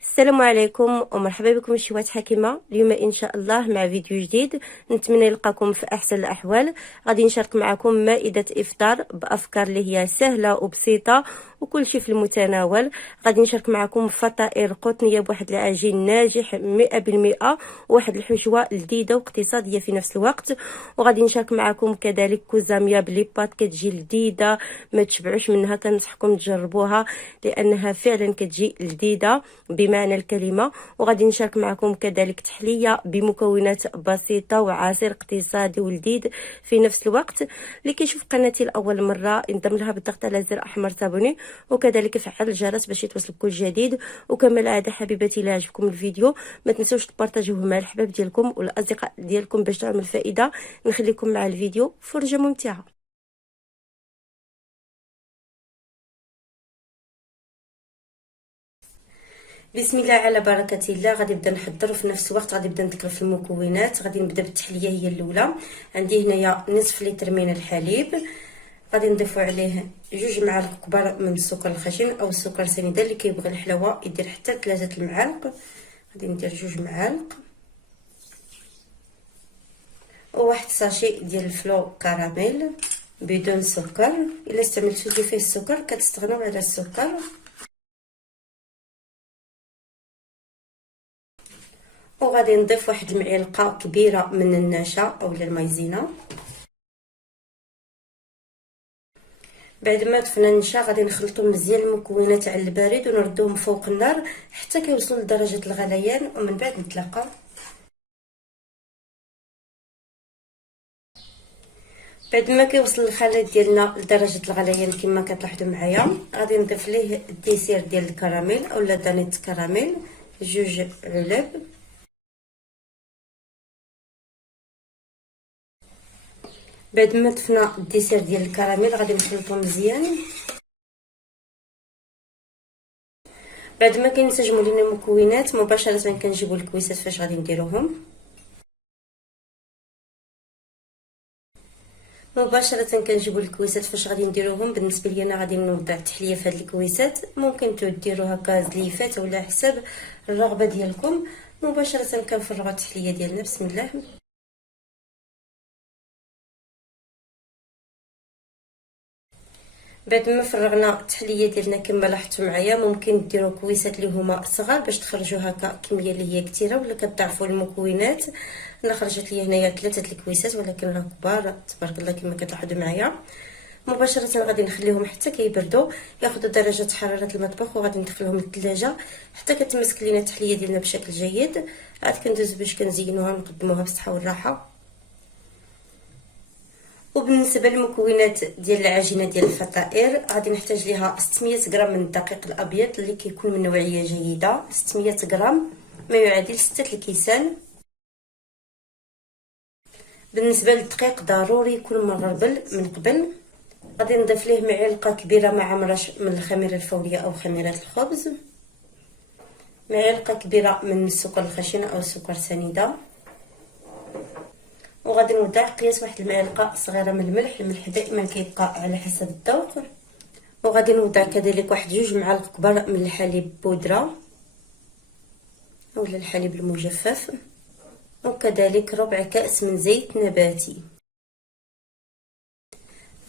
السلام عليكم ومرحبا بكم شوات حكيمه. اليوم ان شاء الله مع فيديو جديد، نتمنى نلقاكم في احسن الاحوال. غادي نشارك معكم مائده افطار بافكار اللي هي سهله وبسيطه وكل شيء في المتناول. غادي نشارك معكم فطائر قطنيه بواحد العجين ناجح 100%، وواحد الحشوه لذيذه واقتصاديه في نفس الوقت. وغادي نشارك معكم كذلك كوزاميا بلي بات كتجي لذيذه ما تشبعوش منها، كنصحكم تجربوها لانها فعلا كتجي لذيذه بمعنى الكلمه. وغادي نشارك معكم كذلك تحليه بمكونات بسيطه وعصير اقتصادي ولذيذ في نفس الوقت. اللي كيشوف قناتي لاول مره ينضم لها بالضغط على زر احمر تابوني، وكذلك فعل الجرس باش يتوصلك كل جديد. وكما العاده حبيباتي، الا عجبكم الفيديو ما تنسوش تبارطاجيوه مع الحباب ديالكم والاصدقاء ديالكم باش تعمل الفائده. نخليكم مع الفيديو، فرجه ممتعه. بسم الله على بركه الله. غادي نبدا نحضر وفي نفس الوقت غادي نبدا نذكر في المكونات. غادي نبدا بالتحليه هي الاولى. عندي هنايا نصف لتر من الحليب، غادي نضيفوا عليه 2 معالق كبار من السكر الخشن او السكر سنيده. اللي كيبغي الحلاوه يدير حتى 3 المعالق. غادي ندير 2 معالق وواحد ساشي ديال الفلو كراميل بدون سكر. الا استعملتو اللي فيه السكر كتستغناو على السكر. وغادي نضيف واحد المعلقه كبيره من النشا اولا المايزينا. بعد ما ضفنا النشا غادي نخلطوا مزيان المكونات على البارد ونردوهم فوق النار حتى كيوصلوا لدرجه الغليان، ومن بعد نتلاقاو. بعد ما كيوصل الخليط ديالنا لدرجه الغليان كما كتلاحظوا معايا، غادي نضيف ليه الديسير ديال الكراميل اولا دانيت كراميل 2 علب. بعد ما ضفنا الديسير ديال الكراميل غادي نخلطو مزيان. بعد ما كينسجموا لينا المكونات مباشره كنجيبوا الكويسات فاش غادي نديروهم. كنجيبوا الكويسات فاش غادي نديروهم. بالنسبه لي انا غادي نوضع التحليه في هذه الكويسات، ممكن ديروا هكا زليفات ولا حسب الرغبه ديالكم. مباشره كنفرغوا التحليه ديالنا. بسم الله. بعد ما فرغنا التحليه ديالنا كما لاحظتوا معايا، ممكن ديروا كويسات اللي هما صغار باش تخرجوا هكا كميه اللي هي كثيره، ولا كتضاعفوا المكونات. انا خرجت لي هنايا 3 الكويسات ولكن راه كبار تبارك الله كما كتلاحظوا معايا. مباشره غادي نخليهم حتى كيبردوا ياخذوا درجه حراره المطبخ، وغادي ندخلهم للثلاجه حتى كتمسك لينا التحليه ديالنا بشكل جيد. عاد كندوز باش كنزينوها ونقدموها بالصحه والراحه. وبالنسبه للمكونات ديال العجينه ديال الفطائر غادي نحتاج ليها 600 غرام من الدقيق الابيض اللي كيكون من نوعيه جيده. 600 غرام ما يعادل 6 الكيسان. بالنسبه للدقيق ضروري يكون مغربل من قبل. غادي نضيف ليه معلقه كبيره مع مرش من الخميره الفوريه او خميره الخبز، معلقه كبيره من السكر الخشن او السكر سنيده، وغادي نوضع قياس واحد المعلقه صغيره من الملح دائما كيبقى على حسب الذوق. وغادي نوضع كذلك واحد 2 معالق كبار من الحليب بودره اولا الحليب المجفف، وكذلك ربع كاس من زيت نباتي.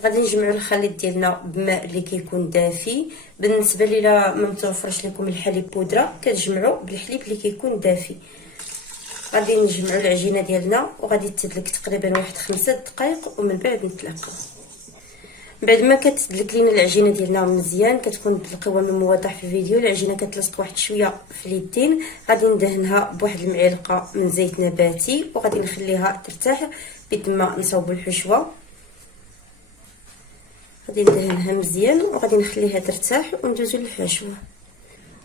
غادي نجمعوا الخليط ديالنا بماء اللي كيكون دافي. بالنسبه لي لا ما متوفرش لكم الحليب بودره كتجمعوا بالحليب اللي كيكون دافي. غادي نجمعوا العجينه ديالنا وغادي تدلك تقريبا واحد 5 دقائق، ومن بعد نتلاقاو. بعد ما كتدلك لينا العجينه ديالنا مزيان كتكون القوام واضح في الفيديو، العجينه كتلصق واحد شويه في اليدين. غادي ندهنها بواحد المعلقه من زيت نباتي وغادي نخليها ترتاح بيد ما نصاوبوا الحشوه. غادي ندهنها مزيان وغادي نخليها ترتاح وندوزو للحشوه.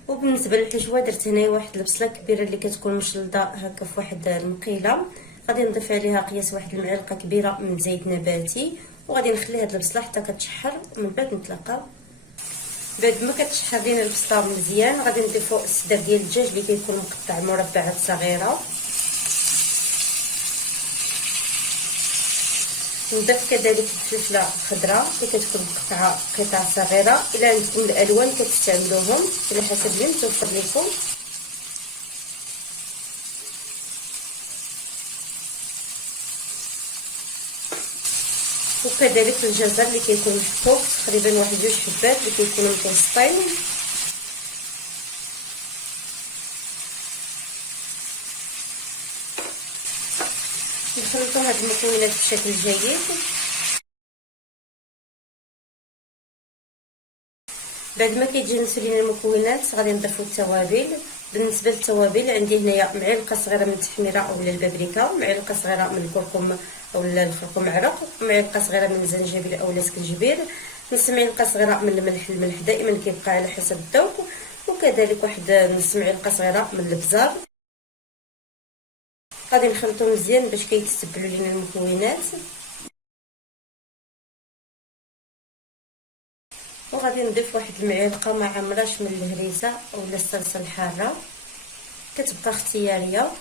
وبالنسبه للحشوه درت هنايا واحد البصله كبيره اللي كتكون مشلضه هكا في واحد المقيله. غادي نضيف عليها قياس واحد المعلقه كبيره من زيت نباتي، وغادي نخلي هاد البصله حتى كتشحر ومن بعد نتلاقاو. بعد ما كتشحر لينا البصله مزيان غادي نضيفو الصدر ديال الدجاج اللي كيكون مقطع مربعات صغيره. نضيف كذلك الفلفله الخضراء اللي كتكون مقطعه قطع صغيره. الى عندكم الالوان كتستعملوهم على حسب اللي متوفر لكم. وكذلك الجزر اللي كيكون محطوط تقريبا واحد 2 حبات اللي كيكونوا متوسطين. نخلطوا هاد المكونات بشكل جيد. بعد ما كيتجانسوا لينا المكونات غادي نضيفوا التوابل. بالنسبه للتوابل عندي هنايا معلقه صغيره من التحميره اولا البابريكا، معلقه صغيره من الكركم اولا الخرقوم عرق، معلقه صغيره من الزنجبيل اولا سكنجبير، نص معلقه صغيره من الملح دائما كيبقى على حسب الذوق، وكذلك واحد نص معلقه صغيره من الابزار. غادي نخلطو مزيان باش كيتسبلوا لينا المكونات. وغادي نضيف واحد المعلقه ما عمراش من الهريسه اولا الصلصه الحاره، كتبقى اختياريه.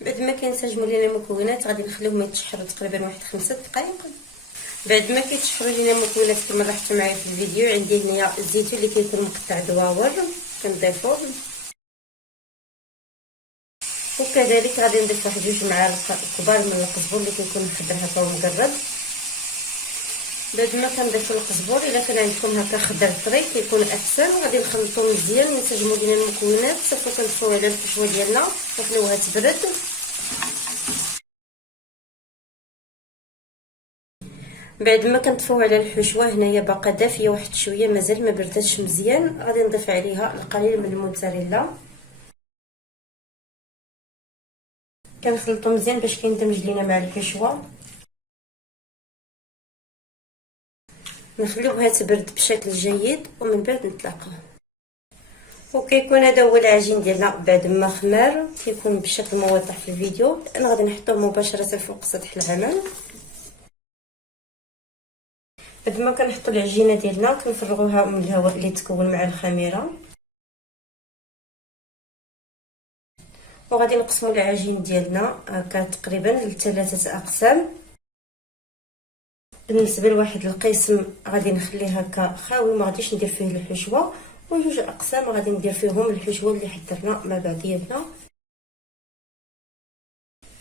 بعد ما كينسجموا لينا المكونات غادي نخليوهم يتشحروا تقريبا واحد 5 دقائق. بعد ما كيتشحروا لينا المكونات كما لاحظتوا معايا في الفيديو، عندي هنايا الزيتون اللي كيكون مقطع دواور كنضيفوه، وكذلك غادي نضيف واحد 2 معالق كبار من القزبر اللي كيكون مخضر هكا ومقرد. بعد ما كنضيفوا القزبر الا كان عندكم هكا خضر طري كيكون احسن. وغادي نخلطوا مزيان ونسجموا لينا المكونات صافي كنطفيو على الحشوه ديالنا ونخليوها تبرد. بعد ما كنطفيو على الحشوه هنايا باقا دافيه واحد شويه مازال ما برداتش مزيان، غادي نضيف عليها القليل من الموتزاريلا. كنخلطوا مزيان باش كيندمج لينا مع الحشوه. نخليوها تبرد بشكل جيد ومن بعد نتلاقاو. وكيكون هذا هو العجين ديالنا بعد ما خمر، كيكون بالشكل الموضح في الفيديو. انا غادي نحطوه مباشره فوق سطح العمل. بعد ما كنحطوا العجينه ديالنا كنفرغوها من الهواء اللي تكون مع الخميره، وغادي نقسموا العجين ديالنا هكا تقريبا لثلاثه اقسام. بالنسبه لواحد القسم غادي نخليه هكا خاوي ما غاديش ندير فيه الحشوه، وجوج اقسام غادي ندير فيهم الحشوه اللي حضرنا مع بعضياتنا.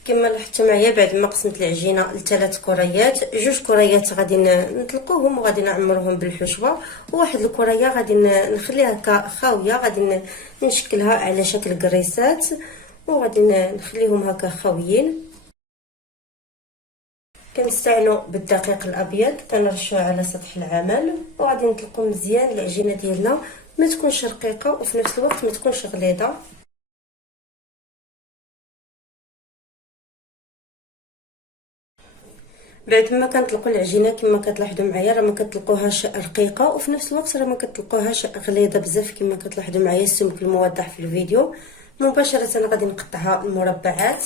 كما لاحظتوا معايا بعد ما قسمت العجينه لثلاث كريات، 2 كريات غادي نطلقوهم وغادي نعمرهم بالحشوه، وواحد الكريه غادي نخليها هكا خاويه، غادي نشكلها على شكل كريسات وغادي نخليهم هكا خاويين. كنستعنوا بالدقيق الابيض كنرشوه على سطح العمل، وغادي نطلقوا مزيان العجينه ديالنا ما تكونش رقيقه وفي نفس الوقت ما تكونش غليظه. بعد ما كنطلقوا العجينه كما كتلاحظوا معايا راه ما كتلقوهاش رقيقه وفي نفس الوقت راه ما كتلقوهاش غليظه بزاف كما كتلاحظوا معايا السمك الموضح في الفيديو. مباشره غادي نقطعها المربعات.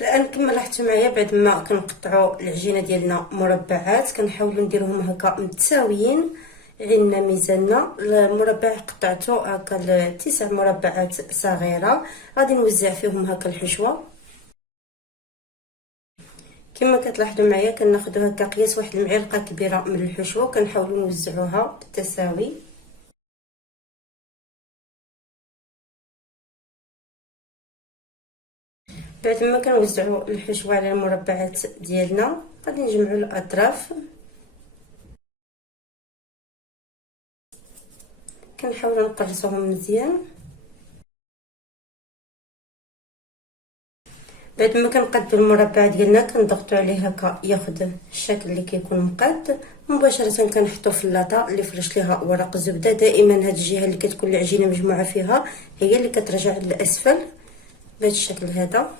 الان كما لاحظتوا معايا بعد ما كنقطعوا العجينه ديالنا مربعات كنحاولوا نديروهم هكا متساويين. عندنا ميزاننا المربع قطعته هكا ل9 مربعات صغيره، غادي نوزع فيهم هكا الحشوه. كما كتلاحظوا معايا كناخذوا هكا قياس واحد المعلقه كبيره من الحشوه وكنحاولوا نوزعوها بالتساوي. بعد ما كنوزعوا الحشوه على المربعات ديالنا غادي نجمعوا الاطراف، كنحاولوا نقرصوهم مزيان. بعد ما كنقادو المربع ديالنا كنضغطوا عليه هكا ياخذ الشكل اللي كيكون مقاد. مباشره كنحطوه في اللاطه اللي فرشت ليها ورق الزبده. دائما هاد الجهه اللي كتكون العجينه مجموعه فيها هي اللي كترجع للاسفل بهذا الشكل هذا.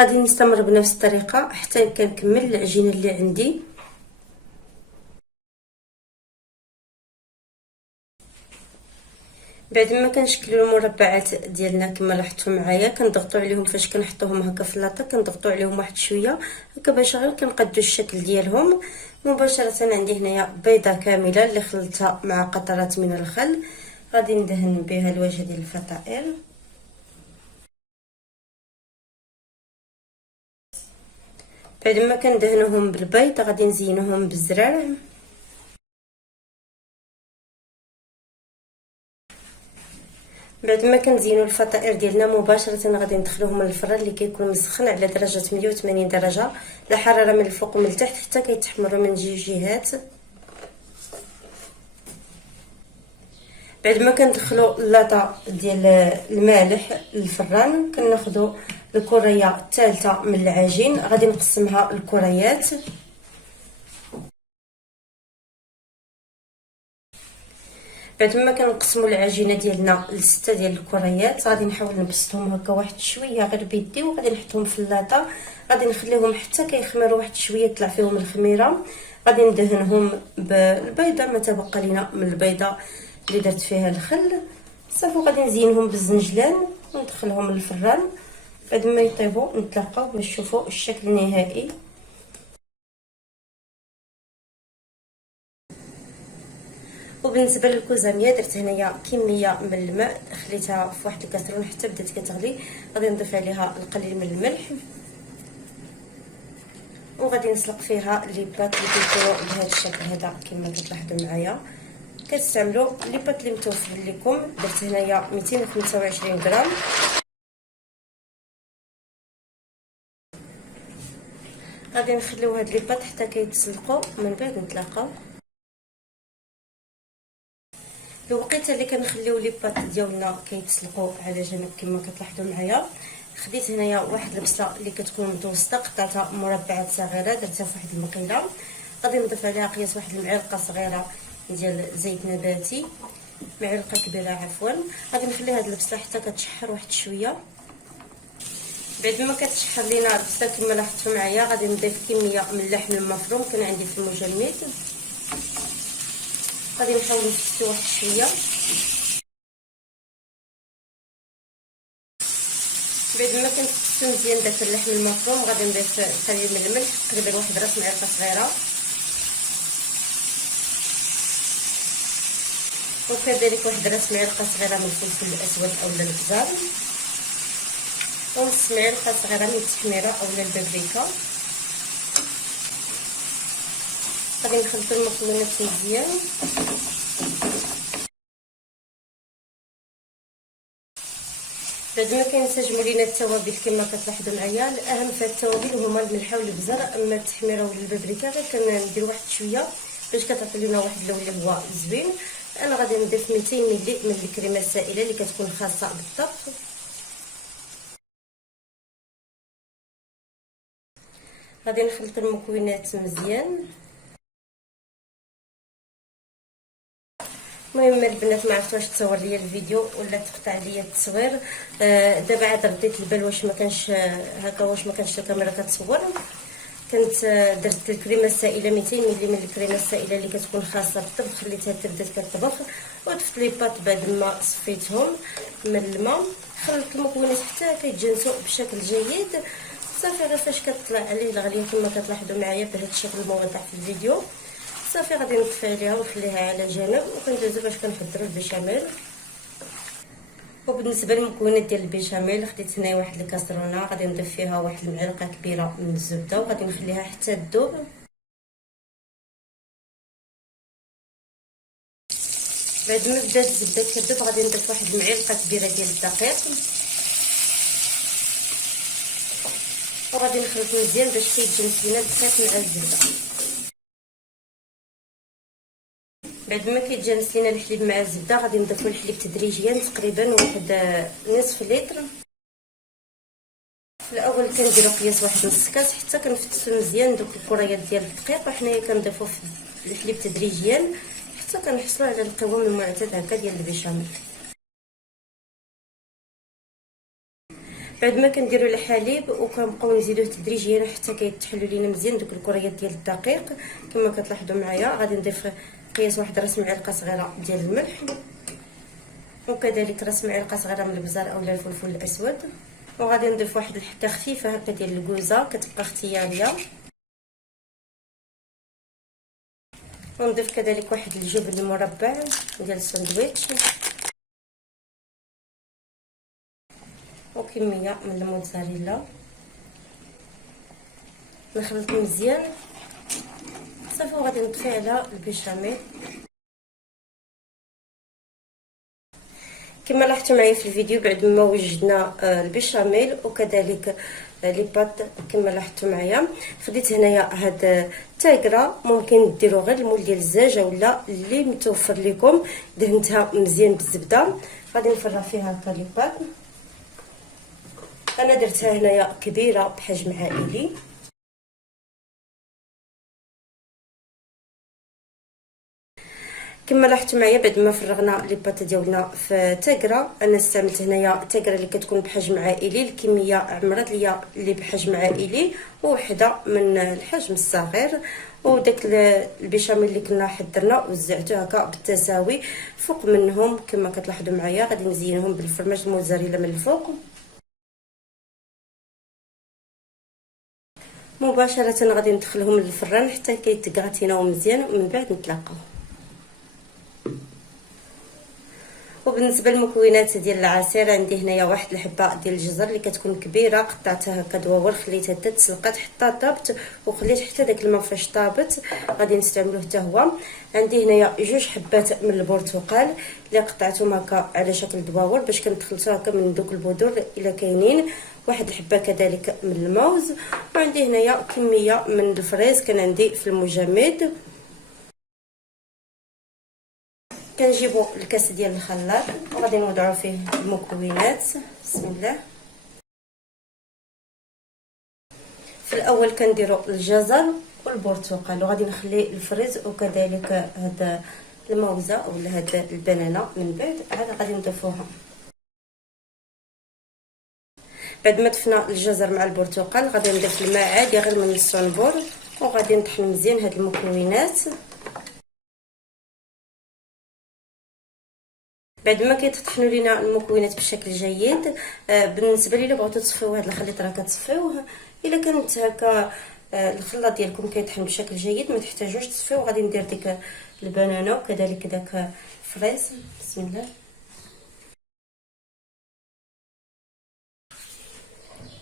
غادي نستمر بنفس الطريقه حتى كنكمل العجينه اللي عندي. بعد ما كنشكلوا المربعات ديالنا كما لاحظتوا معايا كنضغطوا عليهم فاش كنحطوهم هكا في اللاطه، كنضغطوا عليهم واحد شويه هكا باش غير كنقادوا الشكل ديالهم. مباشره عندي هنايا بيضه كامله اللي خلطتها مع قطرات من الخل، غادي ندهن بها الوجه ديال الفطائر. بعد ما كندهنوهم بالبيض غادي نزينوهم بالزرار. بعد ما كنزينوا الفطائر ديالنا مباشره غادي ندخلوهم للفران اللي كيكون مسخن على درجه 180 درجه، الحراره من الفوق ومن التحت حتى كيتحمروا من جوج جهات. بعد ما كندخلوا اللاطه ديال المالح للفران كناخذوا الكريه الثالثه من العجين، غادي نقسمها لكريات. بعد ما كنقسموا العجينه ديالنا ل6 ديال الكريات غادي نحاول نبسطهم هكا واحد شويه غير بيدي، وغادي نحطهم في اللاطه، غادي نخليهم حتى كيخمروا واحد شويه يطلع فيهم الخميره. غادي ندهنهم بالبيضه ما تبقى لينا من البيضه اللي درت فيها الخل صافي. غادي نزينهم بالزنجلان وندخلهم للفران. بعد ما يطيبوا نتلاقاو باش نشوفوا الشكل النهائي. وبالنسبه للكوزاميه درت هنايا كميه من الماء، خليتها في واحد الكاسرون حتى بدات كتغلي. غادي نضيف عليها القليل من الملح، وغادي نسلق فيها لي بات اللي كيكونوا بهذا الشكل هذا كما كتلاحظوا معايا. كتستعملوا لي بات اللي متوفر لكم. درت هنايا 225 غرام. غادي نخليو هاد لي بات حتى كيتسلقوا، من بعد نتلاقاو. الوقيته اللي كنخليو لي بات ديالنا كيتسلقوا على جنب كما كتلاحظوا معايا، خديت هنايا واحد البصله اللي كتكون متوسطه، قطعتها مربعات صغيره، درتها في واحد المقيله. غادي نضيف عليها قياس واحد المعلقه صغيره ديال زيت نباتي، معلقه كبيره عفوا. غادي نخلي هاد البصله حتى كتشحر واحد شويه. بعد ما كتشحر لينا البصله كما لاحظتوا معايا غادي نضيف كميه من اللحم المفروم كان عندي في المجمد. غادي نحاول نفتو واحد شويه. بعد ما كنفتو مزيان داك اللحم المفروم غادي نضيف قليل من الملح، تقريبا واحد راس معلقه صغيره، وكذلك واحد راس معلقه صغيره من الفلفل الاسود اولا الابزار، ونص معلقه صغيره من التحميره اولا البابريكا. غادي نخلطوا المكونات مزيان. بعد ما كينسجموا لينا التوابل كما كتلاحظوا معايا، الاهم في التوابل هما الملح والابزار. اما التحميره ولا البابريكا غير كندير واحد شويه باش كتعطي لنا واحد اللون اللي هو زوين. انا غادي نضيف 200 ملي من الكريمه السائله اللي كتكون خاصه بالطبخ. غادي نخلط المكونات مزيان. المهم البنات ما عرفت واش تصور ليا الفيديو ولا تقطع ليا التصوير. دابا عاد رديت البال واش ما كانش هكا، واش ما كانش الكاميرا كتصور. كنت درت الكريمه السائله 200 ملي من الكريمه السائله اللي كتكون خاصه بالطبخ، خليتها تبدات كتطبخ، وضفت لي بات بعد ما صفيتهم من الماء. خلطت المكونات حتى كيتجانسوا بشكل جيد صافي. غير فاش كتطلع عليه الغليه كما كتلاحظوا معايا بهذا الشكل الموضح في الفيديو صافي غادي نطفي عليها ونخليها على جنب، وكندوزو باش كنحضروا البيشاميل. وبالنسبه للمكونات ديال البيشاميل خديت هنايا واحد الكاسرونه، غادي نضيف فيها واحد المعلقه كبيره من الزبده وغادي نخليها حتى تذوب. بعد ما بدات الزبده كتذوب غادي نضيف واحد المعلقه كبيره ديال الدقيق، وغادي نخلط مزيان باش كيتجانس لينا الدقيق مع الزبده. بعد ما كيتجانس لينا الحليب مع الزبده غادي نضيفوا الحليب تدريجيا، تقريبا واحد نصف لتر. في الاول كنديروا قياس واحد نص كاس حتى كنفتسوا مزيان دوك الكريات ديال الدقيق، وحنايا كنضيفوا في الحليب تدريجيا حتى كنحصلوا على القوام المعتاد هكا ديال البيشاميل. بعد ما كنديروا الحليب وكنبقاو نزيدوه تدريجيا حتى كيتحلوا لينا مزيان دوك الكريات ديال الدقيق كما كتلاحظوا معايا. غادي نضيف قياس واحد راس معلقه صغيره ديال الملح، وكذلك راس معلقه صغيره من الابزار اولا الفلفل الاسود، وغادي نضيف واحد الحكه خفيفه هكا ديال الكوزه كتبقى اختياريه، ونضيف كذلك واحد الجبن المربع ديال الساندويتش، وكميه من الموتزاريلا. نخلط مزيان صافي وغادي نطفي على البيشاميل. كما لاحظتوا معايا في الفيديو بعد ما وجدنا البيشاميل وكذلك لي بات كما لاحظتوا معايا، خديت هنايا هاد تايغرا، ممكن ديروا غير المول ديال الزاجه ولا اللي متوفر لكم، دهنتها مزيان بالزبده. غادي نفرغ فيها هكا لي بات. انا درتها هنايا كبيره بحجم عائلي. كما لاحظتوا معايا بعد ما فرغنا لي بات ديالنا في تاكرا، انا استعملت هنايا تاكرا اللي كتكون بحجم عائلي، الكميه عمرت ليا اللي بحجم عائلي ووحده من الحجم الصغير. وداك البيشاميل اللي كنا حضرنا وزعته هكا بالتساوي فوق منهم. كما كتلاحظوا معايا غادي نزينهم بالفرماج الموزاريلا من الفوق. مباشره غادي ندخلهم للفران حتى كيتكغاتيناو مزيان ومن بعد نتلاقاو. وبالنسبه للمكونات ديال العصير، عندي هنايا واحد الحبه ديال الجزر اللي كتكون كبيره، قطعتها هكا دواور، خليتها حتى تسلقات حتى طابت، وخليت حتى داك الماء فاش طابت غادي نستعملوه حتى هو. عندي هنايا جوج حبات من البرتقال اللي قطعتهم هكا على شكل دواور باش كنتخلصوا هكا من دوك البذور الا كاينين. واحد الحبه كذلك من الموز، وعندي هنايا كميه من الفريز كان عندي في المجمد. كنجيبوا الكاس ديال الخلاط وغادي نوضعوا فيه المكونات. بسم الله. في الاول كنديروا الجزر والبرتقال، وغادي نخلي الفريز وكذلك هذا الموزه ولا هذا البنانه من بعد عاد غادي نضيفوها. بعد ما طفنا الجزر مع البرتقال غادي نضيف الماء عادي غير من الصنبور، وغادي نطحن مزيان هاد المكونات. بعد ما كيتطحنوا لينا المكونات بشكل جيد، بالنسبه لي الا بغيتو تصفيو هذا الخليط راه كتصفيوه. الا كانت هكا الخلاط ديالكم كيطحن بشكل جيد ما تحتاجوش تصفيو. غادي ندير ديك البنانه وكذلك داك فريز. بسم الله.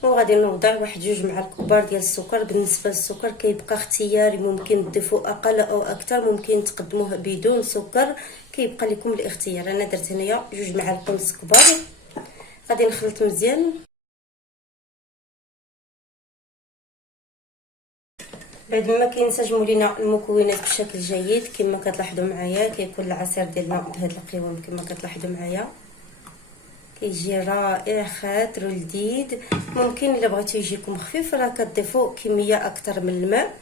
وغادي نوضع واحد جوج معالق كبار ديال السكر. بالنسبه للسكر كيبقى اختياري، ممكن تضيفوا اقل او اكثر، ممكن تقدموه بدون سكر، كيبقى لكم الاختيار. انا درت هنايا جوج معالق ونص كبار. غادي نخلط مزيان. بعد ما كينسجموا لينا المكونات بشكل جيد كما كتلاحظوا معايا، كيكون العصير ديالنا بهذا القوام كما كتلاحظوا معايا، كيجي رائع خاطر ولذيذ. ممكن الا بغيتو يجيكم خفيف راه كتضيفوا كميه اكثر من الماء.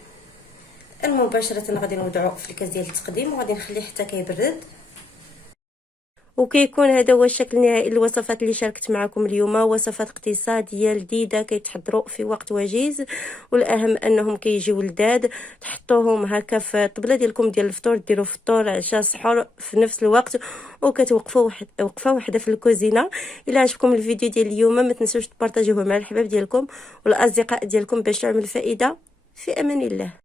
مباشره غادي نوضعو في الكاس ديال التقديم وغادي نخليه حتى كيبرد. وكيكون هذا هو الشكل النهائي للوصفات اللي شاركت معكم اليوم. وصفات اقتصاديه لذيذه كيتحضروا في وقت وجيز، والاهم انهم كيجيو لذاذ. تحطوهم هكا في الطبله ديالكم ديال الفطور، ديروا فطور عشاء سحور في نفس الوقت، وكتوقفوا وقفه واحده في الكوزينه. الا عجبكم الفيديو ديال اليوم ما تنسوش تبارطاجيوه مع الحباب ديالكم والاصدقاء ديالكم باش تعمل فائده. في امان الله.